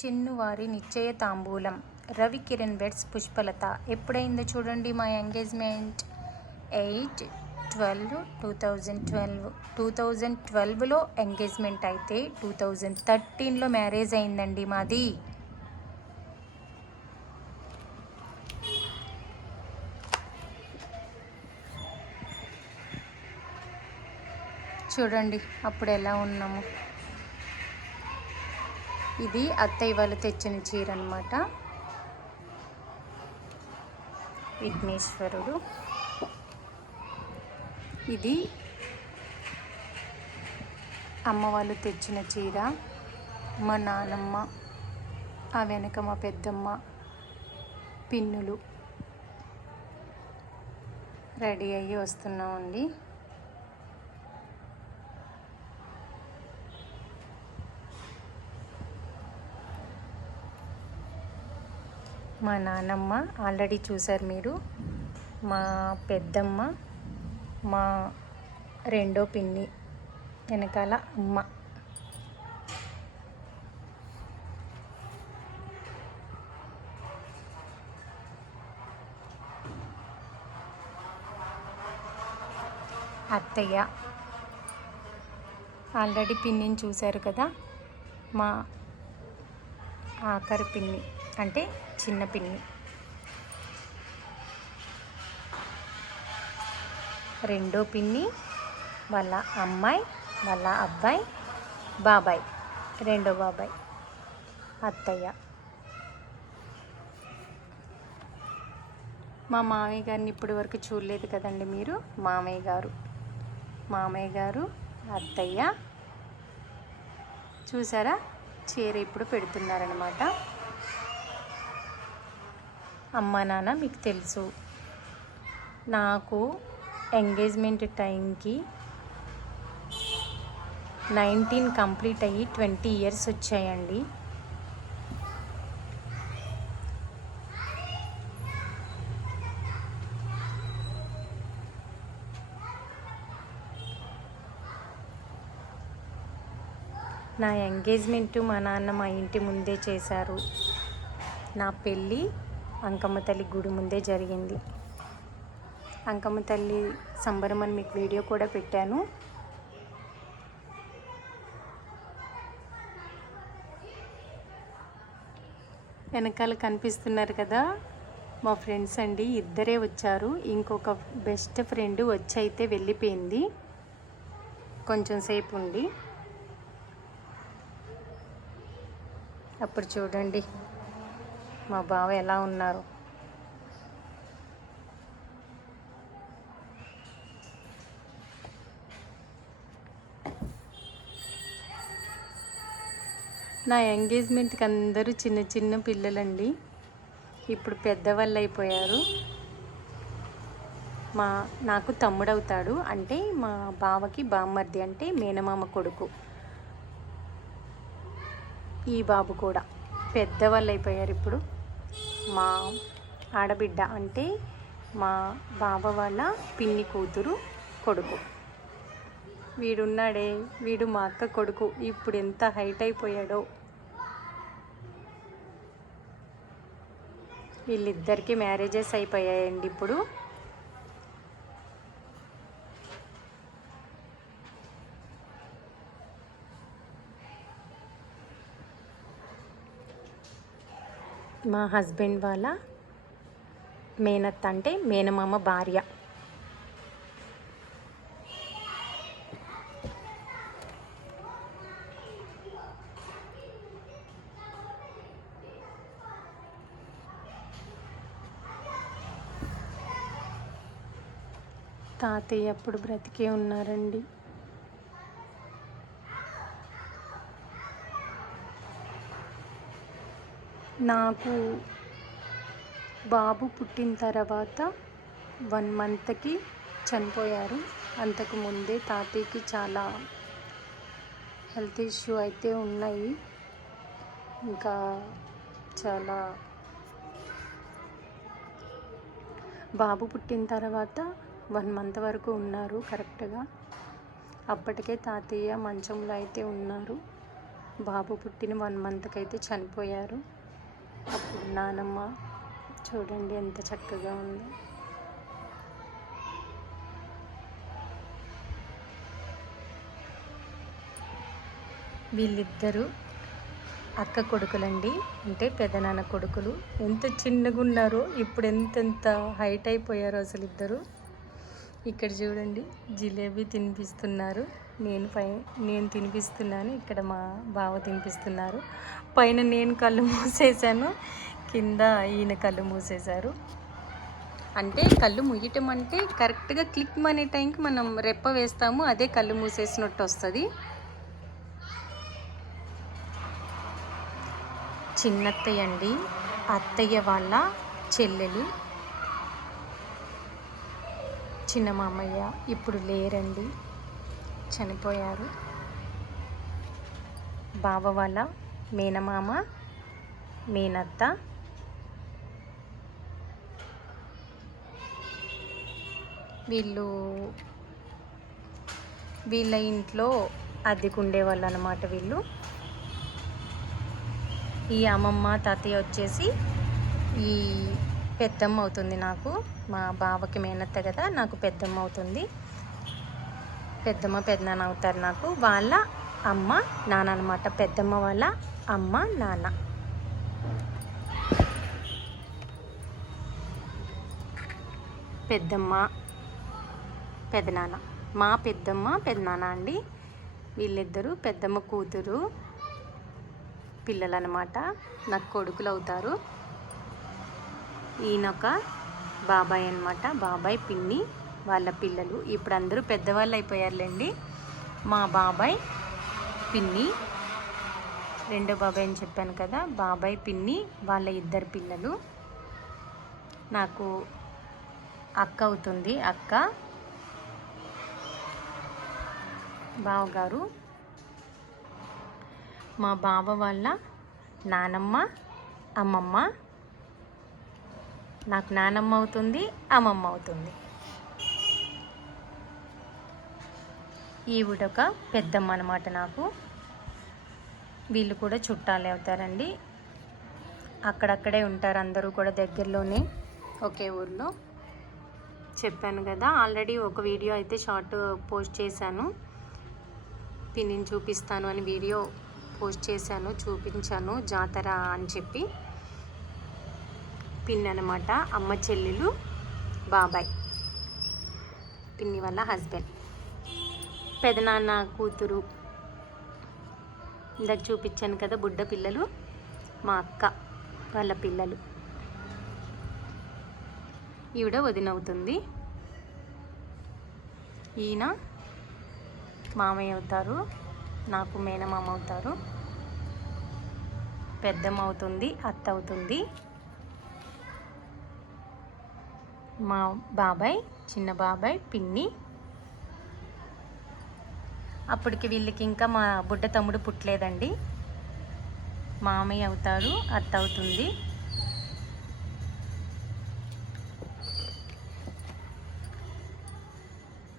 చిన్నువారి నిశ్చయ తాంబూలం. రవి కిరణ్ వెడ్స్ పుష్పలత. ఎప్పుడైందో చూడండి మా ఎంగేజ్మెంట్. 8/12/2012. 2012లో ఎంగేజ్మెంట్ అయితే 2013లో మ్యారేజ్ అయిందండి మాది. చూడండి అప్పుడు ఎలా ఉన్నాము. ఇది అత్తయ్య వాళ్ళు తెచ్చిన చీర అన్నమాట. విఘ్నేశ్వరుడు. ఇది అమ్మ వాళ్ళు తెచ్చిన చీర. మా నానమ్మ, ఆ వెనక మా పెద్దమ్మ పిన్నులు రెడీ అయ్యి వస్తున్నామండి. మా నానమ్మ ఆల్రెడీ చూసారు మీరు. మా పెద్దమ్మ, మా రెండో పిన్ని, వెనకాల అమ్మ. అత్తయ్య ఆల్రెడీ పిన్నిని చూశారు కదా. మా ఆఖరి పిన్ని అంటే చిన్న పిన్ని. రెండో పిన్ని, వాళ్ళ అమ్మాయి, వాళ్ళ అబ్బాయి, బాబాయ్, రెండో బాబాయ్, అత్తయ్య. మా మామయ్య గారిని ఇప్పటి వరకు చూడలేదు కదండి మీరు. మామయ్య గారు, అత్తయ్య చూసారా, చీర ఇప్పుడు పెడుతున్నారనమాట. అమ్మ నాన్న మీకు తెలుసు. నాకు ఎంగేజ్మెంట్ టైంకి 19 కంప్లీట్ అయ్యి 20 ఇయర్స్ వచ్చాయండి. నా ఎంగేజ్మెంట్ మా నాన్న మా ఇంటి ముందే చేశారు. నా పెళ్ళి అంకమ్మ తల్లి గుడి ముందే జరిగింది. అంకమ్మ తల్లి సంబరం అని మీకు వీడియో కూడా పెట్టాను. వెనకాల కనిపిస్తున్నారు కదా మా ఫ్రెండ్స్ అండి. ఇద్దరే వచ్చారు. ఇంకొక బెస్ట్ ఫ్రెండ్ వచ్చి అయితే వెళ్ళిపోయింది కొంచెం సేపు ఉండి. అప్పుడు చూడండి మా బావ ఎలా ఉన్నారు. నా ఎంగేజ్మెంట్కి అందరూ చిన్న చిన్న పిల్లలండి. ఇప్పుడు పెద్దవాళ్ళు అయిపోయారు. నాకు తమ్ముడవుతాడు, అంటే మా బావకి బామ్మర్ది, అంటే మేనమామ కొడుకు. ఈ బాబు కూడా పెద్దవాళ్ళు అయిపోయారు ఇప్పుడు. మా ఆడబిడ్డ అంటే మా బావ వాళ్ళ పిన్ని కూతురు కొడుకు. వీడున్నాడే, వీడు మా అక్క కొడుకు. ఇప్పుడు ఎంత హైట్ అయిపోయాడో. వీళ్ళిద్దరికీ మ్యారేజెస్ అయిపోయాయండి ఇప్పుడు. మా హస్బెండ్ వాళ్ళ మేనత్త అంటే మేనమామ భార్య. తాతయ్య అప్పుడు బ్రతికే ఉన్నారండి. నాకు బాబు పుట్టిన తర్వాత 1 మంత్కి చనిపోయారు. అంతకు ముందే తాతయ్యకి చాలా హెల్త్ ఇష్యూ అయితే ఉన్నాయి. ఇంకా చాలా బాబు పుట్టిన తర్వాత 1 మంత్ వరకు ఉన్నారు కరెక్ట్గా. అప్పటికే తాతయ్య మంచంలో అయితే ఉన్నారు. బాబు పుట్టిన 1 మంత్కి అయితే చనిపోయారు. అప్పుడు నానమ్మ చూడండి ఎంత చక్కగా ఉందో. వీళ్ళిద్దరూ అక్క కొడుకులండి, అంటే పెదనాన్న కొడుకులు. ఎంత చిన్నగా ఉన్నారో, ఇప్పుడు ఎంతెంత హైట్ అయిపోయారో అసలు ఇద్దరు. ఇక్కడ చూడండి జిలేబీ తినిపిస్తున్నారు. నేను తినిపిస్తున్నాను, ఇక్కడ మా బావ తినిపిస్తున్నారు. పైన నేను కళ్ళు మూసేసాను, కింద ఈయన కళ్ళు మూసేశారు. అంటే కళ్ళు ముయ్యటం అంటే కరెక్ట్గా క్లిక్ అనే టైంకి మనం రెప్ప వేస్తాము, అదే కళ్ళు మూసేసినట్టు వస్తుంది. చిన్నత్తయ్య అండి, అత్తయ్య వాళ్ళ చెల్లెలు. చిన్న మామయ్య ఇప్పుడు లేరండి, చనిపోయారు. బావ వాళ్ళ మేనమామ, మేనత్త. వీళ్ళ ఇంట్లో అద్దెకుండేవాళ్ళు అన్నమాట వీళ్ళు. ఈ అమ్మమ్మ తాతయ్య వచ్చేసి ఈ పెద్దమ్మ అవుతుంది నాకు. మా బావకి మేనత్త కదా, నాకు పెద్దమ్మ అవుతుంది. పెద్దమ్మ పెద్దనాన్న అవుతారు నాకు. వాళ్ళ అమ్మ నాన్న అనమాట. పెద్దమ్మ వాళ్ళ అమ్మ నాన్న. పెద్దమ్మ పెదనాన్న, మా పెద్దమ్మ పెదనాన్న అండి. వీళ్ళిద్దరూ పెద్దమ్మ కూతురు పిల్లలు అనమాట, నాకు కొడుకులు అవుతారు. ఈయనొక బాబాయ్ అనమాట, బాబాయ్ పిన్ని వాళ్ళ పిల్లలు. ఇప్పుడు అందరూ పెద్దవాళ్ళు అయిపోయారులేండి. మా బాబాయ్ పిన్ని, రెండో బాబాయ్ అని చెప్పాను కదా, బాబాయ్ పిన్ని వాళ్ళ 2 పిల్లలు. నాకు అక్క అవుతుంది, అక్క బావగారు. మా బావ వాళ్ళ నానమ్మ అమ్మమ్మ, నాకు నానమ్మ అవుతుంది, అమ్మమ్మ అవుతుంది. ఈవిడొక పెద్దమ్మ అనమాట నాకు. వీళ్ళు కూడా చుట్టాలే అవుతారండి, అక్కడక్కడే ఉంటారు అందరూ కూడా దగ్గరలోనే, ఒకే ఊర్లో. చెప్పాను కదా ఆల్రెడీ ఒక వీడియో అయితే షార్ట్ పోస్ట్ చేశాను, పిన్నిని చూపిస్తాను అని వీడియో పోస్ట్ చేశాను, చూపించాను జాతర అని చెప్పి. పిన్ని అనమాట, అమ్మ చెల్లెలు బాబాయ్, పిన్ని వాళ్ళ హస్బెండ్. పెదనాన్న కూతురు ఇందాక చూపించాను కదా, బుడ్డ పిల్లలు మా అక్క వాళ్ళ పిల్లలు. ఈవిడ వదినవుతుంది. ఈయన మామయ్య అవుతారు, నాకు మేనమామ అవుతారు. పెద్దమ్మ అవుతుంది, అత్త అవుతుంది. మా బాబాయ్, చిన్న బాబాయ్, పిన్ని. అప్పటికి వీళ్ళకి ఇంకా మా బుడ్డ తమ్ముడు పుట్టలేదండి. మామయ్య అవుతారు, అత్త అవుతుంది.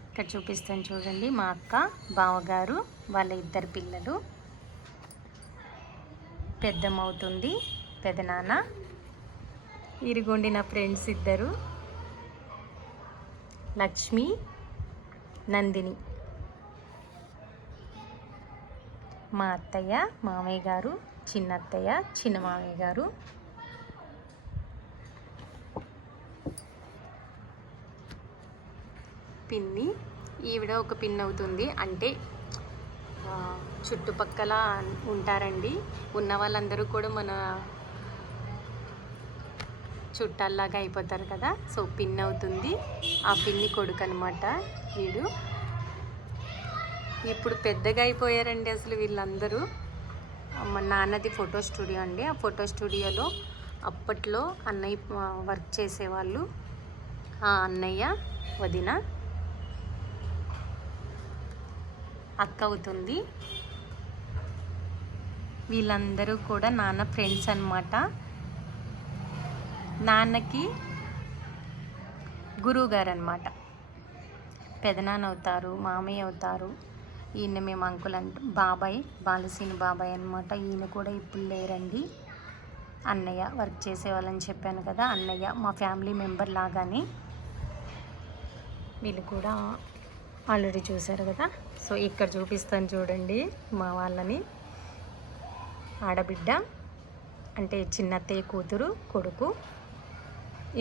ఇక్కడ చూపిస్తాను చూడండి, మా అక్క బావగారు వాళ్ళ 2 పిల్లలు. పెద్దమ్మ అవుతుంది, పెదనాన్న. ఇరుగోండి నా ఫ్రెండ్స్ ఇద్దరు, లక్ష్మి, నందిని. మా అత్తయ్య మామయ్య గారు, చిన్న అత్తయ్య చిన్న మామయ్య గారు. పిన్ని, ఈవిడ ఒక పిన్ని అవుతుంది. అంటే చుట్టుపక్కల ఉంటారండి, ఉన్న వాళ్ళందరూ కూడా మన చుట్టాల్లాగా అయిపోతారు కదా, సో పిన్ని అవుతుంది. ఆ పిన్ని కొడుకు అనమాట వీడు. ఇప్పుడు పెద్దగా అయిపోయారండి అసలు వీళ్ళందరూ. మా నాన్నది ఫోటో స్టూడియో అండి, ఆ ఫోటో స్టూడియోలో అప్పట్లో అన్నయ్య వర్క్ చేసేవాళ్ళు. ఆ అన్నయ్య వదిన అక్క అవుతుంది. వీళ్ళందరూ కూడా నాన్న ఫ్రెండ్స్ అన్నమాట. నాన్నకి గురువు గారు అనమాట. పెదనాన్న అవుతారు, మామయ్య అవుతారు, ఈయన మేము అంకుల్ బాబాయ్, బాలసీని బాబాయ్ అనమాట. ఈయన కూడా ఇప్పుడు లేరండి. అన్నయ్య వర్క్ చేసేవాళ్ళని చెప్పాను కదా, అన్నయ్య మా ఫ్యామిలీ మెంబర్ లాగానే. వీళ్ళు కూడా ఆల్రెడీ చూశారు కదా. సో ఇక్కడ చూపిస్తాను చూడండి మా వాళ్ళని. ఆడబిడ్డ అంటే చిన్నత్తయ్య కూతురు, కొడుకు.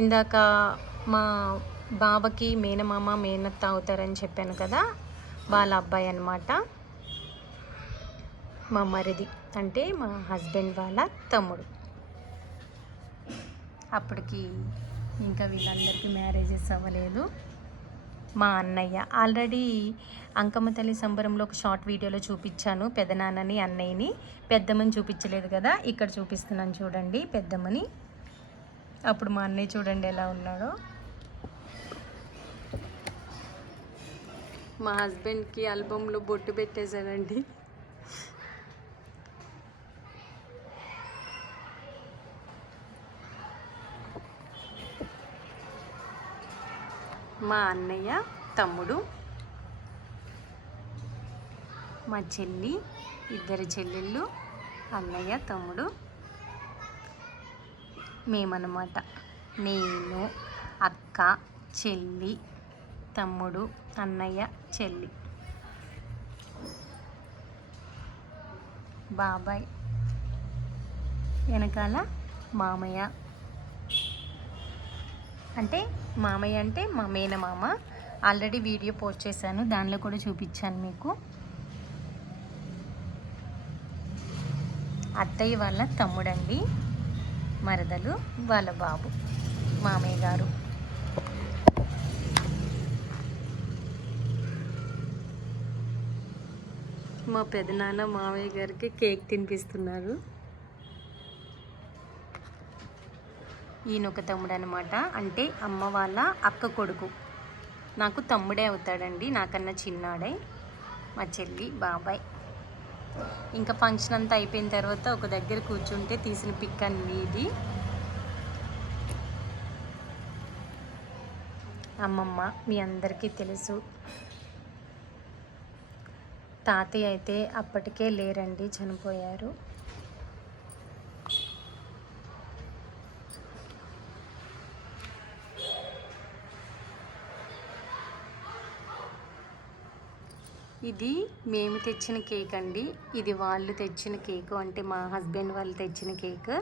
ఇందాక మా బావకి మేనమామ మేనత్త అవుతారని చెప్పాను కదా, వాళ్ళ అబ్బాయి అన్నమాట. మా మరిది అంటే మా హస్బెండ్ వాళ్ళ తమ్ముడు. అప్పటికి ఇంకా వీళ్ళందరికీ మ్యారేజెస్ అవ్వలేదు. మా అన్నయ్య ఆల్రెడీ అంకమ్మ తల్లి సంబరంలో ఒక షార్ట్ వీడియోలో చూపించాను పెదనాన్నని, అన్నయ్యని. పెద్దమ్మని చూపించలేదు కదా, ఇక్కడ చూపిస్తున్నాను చూడండి పెద్దమ్మని. అప్పుడు మా అన్నయ్య చూడండి ఎలా ఉన్నాడో. మా హస్బెండ్కి ఆల్బంలో బొట్టు పెట్టేశానండి. మా అన్నయ్య తమ్ముడు, మా చెల్లి, ఇద్దరు చెల్లెళ్ళు, అన్నయ్య తమ్ముడు, మేమన్నమాట. నేను, అక్క, చెల్లి, తమ్ముడు, అన్నయ్య, చెల్లి, బాబాయ్, వెనకాల మామయ్య. అంటే మామయ్య అంటే మా మేనమామ. ఆల్రెడీ వీడియో పోస్ట్ చేశాను, దానిలో కూడా చూపించాను మీకు. అత్తయ్య వాళ్ళ తమ్ముడండి, మరదలు వాళ్ళ బాబు, మామయ్య గారు. మా పెదనాన్న మామయ్య గారికి కేక్ తినిపిస్తున్నారు. ఈయన ఒక తమ్ముడు అనమాట, అంటే అమ్మ వాళ్ళ అక్క కొడుకు. నాకు తమ్ముడే అవుతాడండి, నాకన్నా చిన్నాడే. మా చెల్లి, బాబాయ్. ఇంకా ఫంక్షన్ అంతా అయిపోయిన తర్వాత ఒక దగ్గర కూర్చుంటే తీసిన పిక్ అండి ఇది. అమ్మమ్మ మీ అందరికీ తెలుసు. తాతయ్య అయితే అప్పటికే లేరండి, చనిపోయారు. ఇది మేము తెచ్చిన కేక్ అండి, ఇది వాళ్ళు తెచ్చిన కేక్, అంటే మా హస్బెండ్ వాళ్ళు తెచ్చిన కేక్.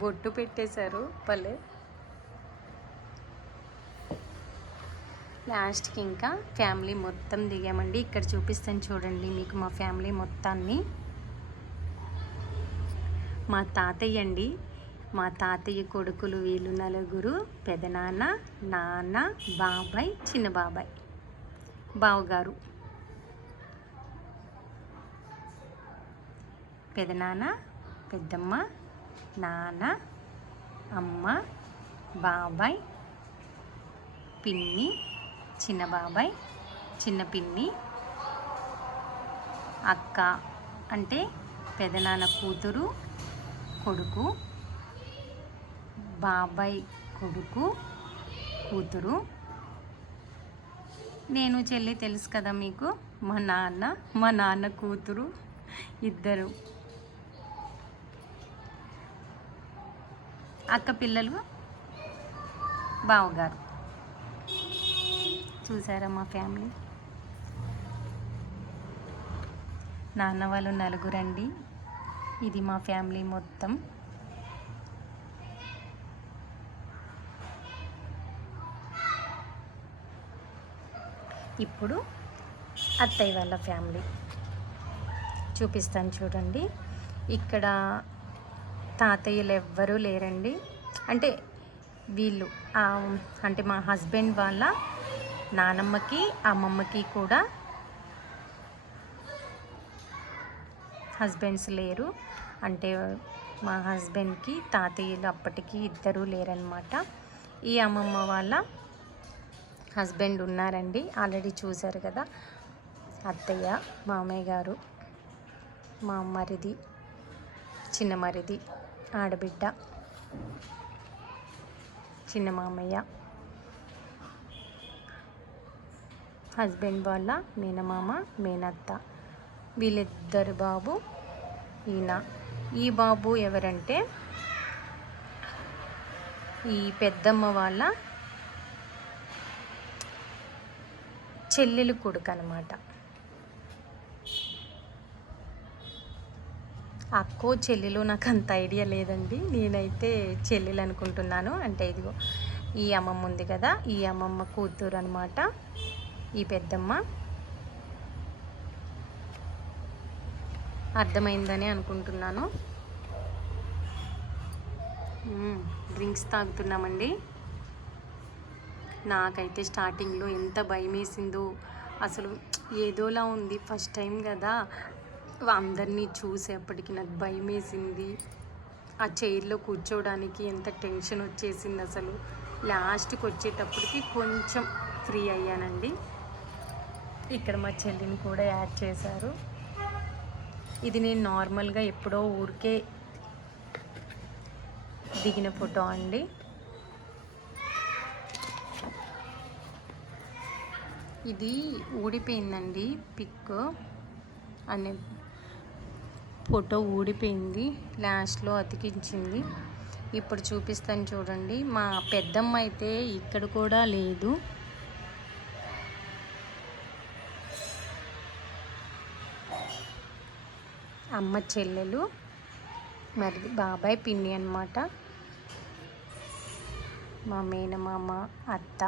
బొట్టు పెట్టేశారు పల్లె. లాస్ట్కి ఇంకా ఫ్యామిలీ మొత్తం దిగామండి. ఇక్కడ చూపిస్తాను చూడండి మీకు మా ఫ్యామిలీ మొత్తాన్ని. మా తాతయ్య అండి, మా తాతయ్య కొడుకులు వీళ్ళు నలుగురు, పెదనాన్న, నాన్న, బాబాయ్, చిన్న బాబాయ్, బావగారు. పెదనాన్న, పెద్దమ్మ, నాన్న, అమ్మ, బాబాయ్, పిన్ని, చిన్న బాబాయ్, చిన్న పిన్ని, అక్క అంటే పెదనాన్న కూతురు, కొడుకు, బాబాయ్ కొడుకు, కూతురు, నేను, చెల్లి తెలుసు కదా మీకు. మా నాన్న కూతురు ఇద్దరు, అక్క పిల్లలు, బావగారు. చూసారా మా ఫ్యామిలీ. నాన్న వాళ్ళు నలుగురండి. ఇది మా ఫ్యామిలీ మొత్తం. ఇప్పుడు అత్తయ్య వాళ్ళ ఫ్యామిలీ చూపిస్తాను చూడండి. ఇక్కడ తాతయ్యలు ఎవ్వరూ లేరండి. అంటే వీళ్ళు అంటే మా హస్బెండ్ వాళ్ళ నానమ్మకి అమ్మమ్మకి కూడా హస్బెండ్స్ లేరు. అంటే మా హస్బెండ్కి తాతయ్యలు అప్పటికి ఇద్దరు లేరనమాట. ఈ అమ్మమ్మ వాళ్ళ హస్బెండ్ ఉన్నారండి, ఆల్రెడీ చూశారు కదా, అత్తయ్య, మామయ్య గారు. మా మరిది, చిన్న మరిది, ఆడబిడ్డ, చిన్న మామయ్య, హస్బెండ్ వాళ్ళ మేనమామ, మేనత్త, వీళ్ళిద్దరు బాబు, ఈయన. ఈ బాబు ఎవరంటే ఈ పెద్దమ్మ వాళ్ళ చెల్లెలు కొడుకు అనమాట. అక్కో చెల్లెలు నాకు అంత ఐడియా లేదండి, నేనైతే చెల్లెలు అనుకుంటున్నాను. అంటే ఇదిగో ఈ అమ్మమ్మ ఉంది కదా, ఈ అమ్మమ్మ కూతురు అనమాట ఈ పెద్దమ్మ. అర్థమైందని అనుకుంటున్నాను. డ్రింక్స్ తాగుతున్నామండి. నాకైతే స్టార్టింగ్లో ఎంత భయం వేసిందో, అసలు ఏదోలా ఉంది. ఫస్ట్ టైం కదా, అందరినీ చూసేప్పటికి నాకు భయం వేసింది. ఆ చైర్లో కూర్చోవడానికి ఎంత టెన్షన్ వచ్చేసింది అసలు. లాస్ట్కి వచ్చేటప్పటికి కొంచెం ఫ్రీ అయ్యానండి. ఇక్కడ మా చెల్లిని కూడా యాడ్ చేశారు. ఇది నేను నార్మల్గా ఎప్పుడో ఊరికే దిగిన ఫోటో అండి. ఇది ఊడిపోయిందండి, పిక్ అనే ఫోటో ఊడిపోయింది, లాస్ట్లో అతికించింది. ఇప్పుడు చూపిస్తాను చూడండి. మా పెద్దమ్మ అయితే ఇక్కడ కూడా లేదు. అమ్మ చెల్లెలు, మరి బాబాయ్ పిన్ని అన్నమాట. మా మేనమామ, అత్త.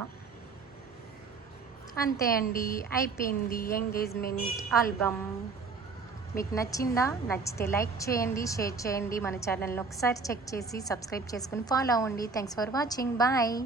అంతే అండి, అయిపోయింది ఎంగేజ్మెంట్ ఆల్బమ్. మీకు నచ్చిందా? నచ్చితే లైక్ చేయండి, షేర్ చేయండి. మన ఛానల్ని ఒకసారి చెక్ చేసి సబ్స్క్రైబ్ చేసుకుని ఫాలో అవ్వండి. Thanks for watching. బాయ్.